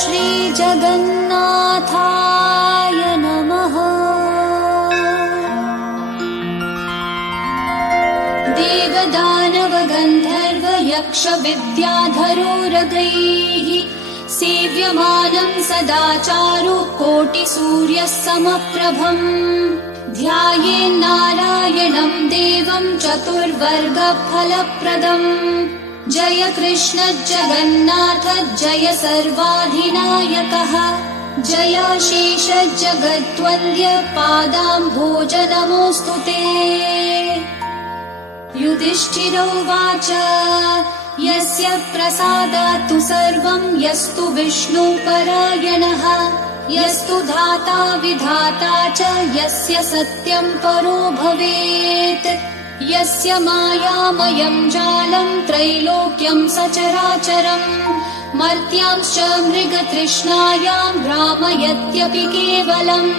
श्रीजगन्नाथाय नमः। देवदानवगन्धर्वयक्षविद्याधरोरगैः सेव्यमानं सदा चारु कोटिसूर्यः समप्रभम्। ध्यायेन्नारायणं देवं चतुर्वर्गफलप्रदम्। जय कृष्ण जगन्नाथ जय सर्वाधिनायकः। जयाशेष जगद्वन्द्य पादाम्भोजनमोऽस्तु ते। युधिष्ठिर उवाच यस्य प्रसादात् तु सर्वं यस्तु विष्णुपरायणः यस्तु धाता विधाता च यस्य सत्यं परो भवेत् यस्य मायामयं जालं त्रैलोक्यं सचराचरम् मर्त्यांश्च मृगतृष्णायां भ्रामयत्यपि केवलम्।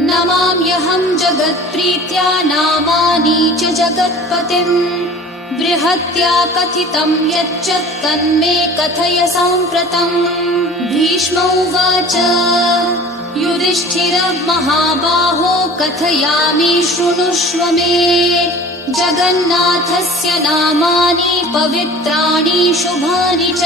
नमाम्यहं जगत्प्रीत्या नामानि च जगत्पतिम् बृहत्या कथितं यच्च तन्मे कथय साम्प्रतम्। भीष्म उवाच युधिष्ठिर महाबाहो कथयामि शृणुष्व मे। जगन्नाथस्य नामानि पवित्राणि शुभानि च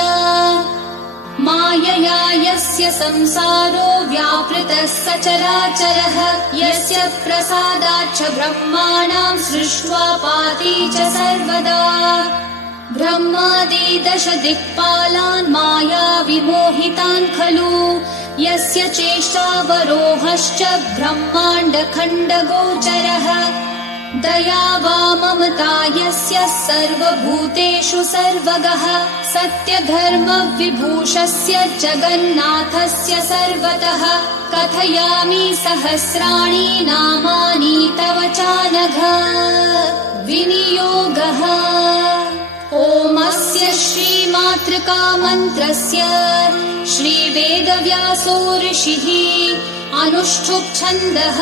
मायया यस्य संसारो व्यापृतः सचराचरः यस्य प्रसादाच्च ब्रह्माणां सृष्ट्वा पाति च सर्वदा। ब्रह्मादि दश दिक्पालान् माया विमोहितान् खलु यस्य चेष्टावरोहश्च ब्रह्माण्डखण्डगोचरः। दया वा ममता यस्य सर्वभूतेषु सर्वगः सत्यधर्मविभूषस्य जगन्नाथस्य सर्वतः। कथयामि सहस्राणि नामानि तव चानघ। विनियोगः ओमस्य श्रीमातृका मन्त्रस्य श्रीवेदव्यासो ऋषिः अनुष्ठुप् छन्दः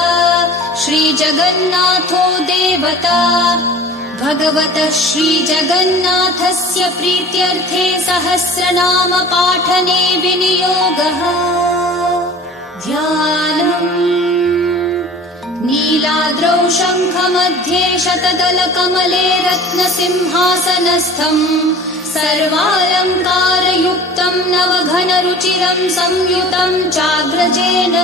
श्रीजगन्नाथो देवता। भगवतः श्रीजगन्नाथस्य प्रीत्यर्थे सहस्रनाम पाठने विनियोगः। ध्यानम् नीलाद्रौ शङ्खमध्ये शतदलकमले रत्नसिंहासनस्थम् सर्वालङ्कारयुक्तं नवघनरुचिरं संयुतं चाग्रजेन।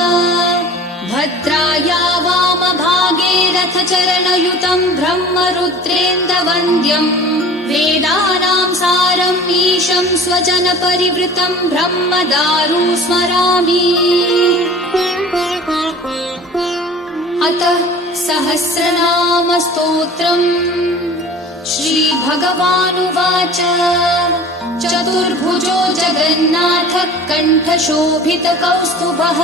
भद्राया वामभागे रथचरणयुतं ब्रह्मरुद्रेन्द्रवन्द्यम् वेदानां सारम् ईशं स्वजनपरिवृतं ब्रह्मदारु स्मरामि। अतः सहस्रनाम स्तोत्रम्। श्रीभगवानुवाच चतुर्भुजो जगन्नाथः कण्ठशोभितकौस्तुभः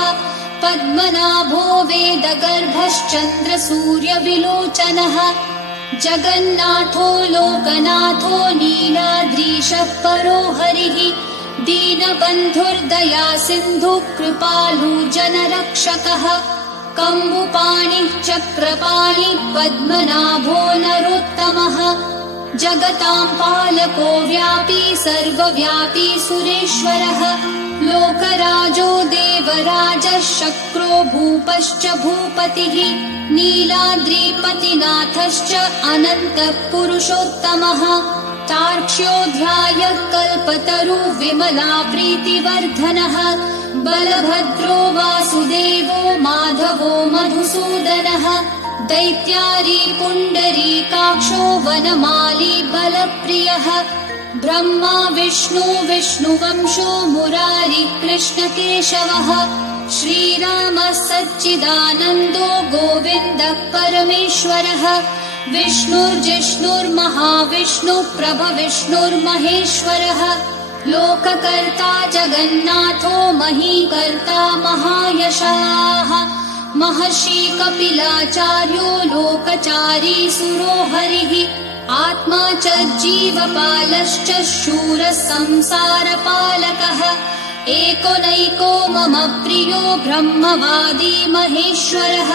पद्मनाभो वेदगर्भश्चन्द्रसूर्यविलोचनः जगन्नाथो लोकनाथो नीलाद्रीशः परो हरिः दीनबन्धुर्दया सिन्धुः कृपालु जनरक्षकः कम्बुपाणिः चक्रपाणिः पद्मनाभो नरोत्तमः जगतां पालको व्यापी सर्वव्यापी सुरेश्वरः लोकराजो देवराजः शक्रो भूपश्च भूपतिः नीलाद्रिपतिनाथश्च अनन्तः पुरुषोत्तमः तार्क्ष्योऽध्यायः कल्पतरु विमला प्रीतिवर्धनः बलभद्रो वासुदेवो माधवो मधुसूदनः दैत्यारी पुण्डरीकाक्षो वनमाली बलप्रियः ब्रह्मा विष्णु विष्णुवंशो मुरारी कृष्णकेशवः श्रीरामः सच्चिदानन्दो गोविन्दः परमेश्वरः विष्णुर्जिष्णुर्महाविष्णुः प्रभविष्णुर्महेश्वरः लोककर्ता जगन्नाथो महीकर्ता महायशाः महर्षि कपिलाचार्यो लोकचारी सुरो हरिः आत्मा च जीवपालश्च शूरः संसारपालकः एकोनैको मम प्रियो ब्रह्मवादी महेश्वरः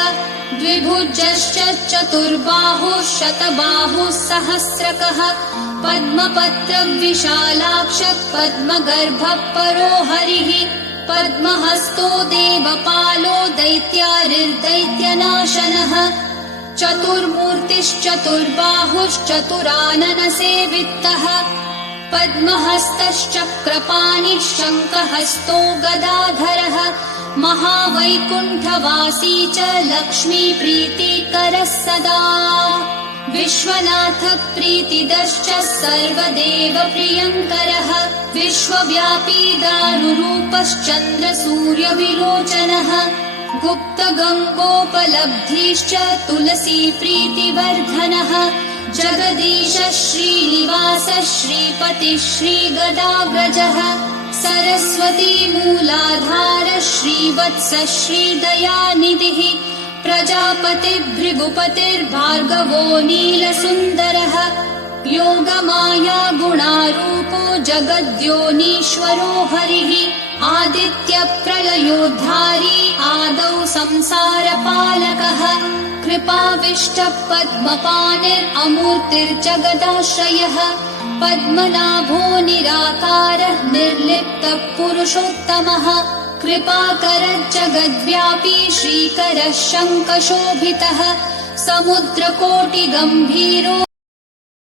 द्विभुजश्च चतुर्बाहुः शतबाहुः सहस्रकः पद्मपत्रविशालाक्षः पद्मगर्भः परो हरिः पद्महस्तो देवपालो दैत्यारिर्दैत्यनाशनः चतुर्मूर्तिश्चतुर्बाहुश्चतुराननसेवितः पद्महस्तश्चक्रपाणिः शङ्खहस्तो गदाधरः महावैकुण्ठवासी च लक्ष्मीप्रीतिकरः सदा विश्वनाथः प्रीतिदश्च सर्वदेवप्रियङ्करः विश्वव्यापी दारुरूपश्चन्द्रसूर्यविलोचनः गुप्तगङ्गोपलब्धिश्च तुलसीप्रीतिवर्धनः जगदीशः श्रीनिवासः श्रीपतिः श्रीगदाग्रजः सरस्वतीमूलाधारः श्रीवत्सः श्रीदयानिधिः प्रजापतिर्भृगुपतिर्भार्गवो नीलसुन्दरः योगमाया गुणारूपो जगद्योनीश्वरो हरिः आदित्यप्रलयोद्धारी आदौ संसारपालकः कृपाविष्टः पद्मपाणिरमूर्तिर्जगदाश्रयः पद्मनाभो निराकारः निर्लिप्तः पुरुषोत्तमः कृपाकरः जगद्व्यापी श्रीकरः शङ्खशोभितः समुद्रकोटिगम्भीरो